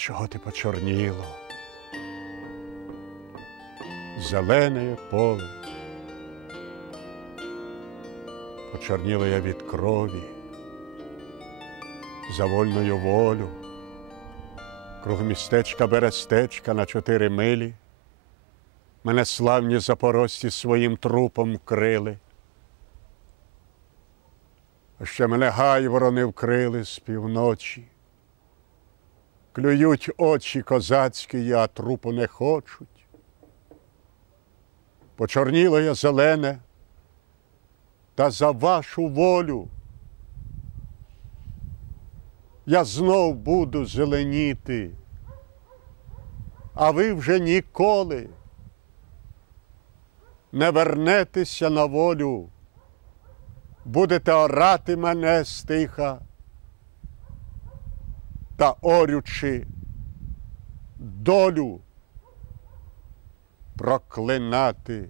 чого ти почорніло? Зелене поле. Почорніло я від крові, за вольною волю, круг містечка берестечка на чотири милі. Мене славні запорожці своїм трупом вкрили. А ще мене гай ворони вкрили з півночі. Клюють очі козацькі, а трупу не хочуть. Почорніло я зелене, та за вашу волю. Я знов буду зеленіти, а ви вже ніколи не вернетеся на волю, будете орати мене стиха та орючи долю проклинати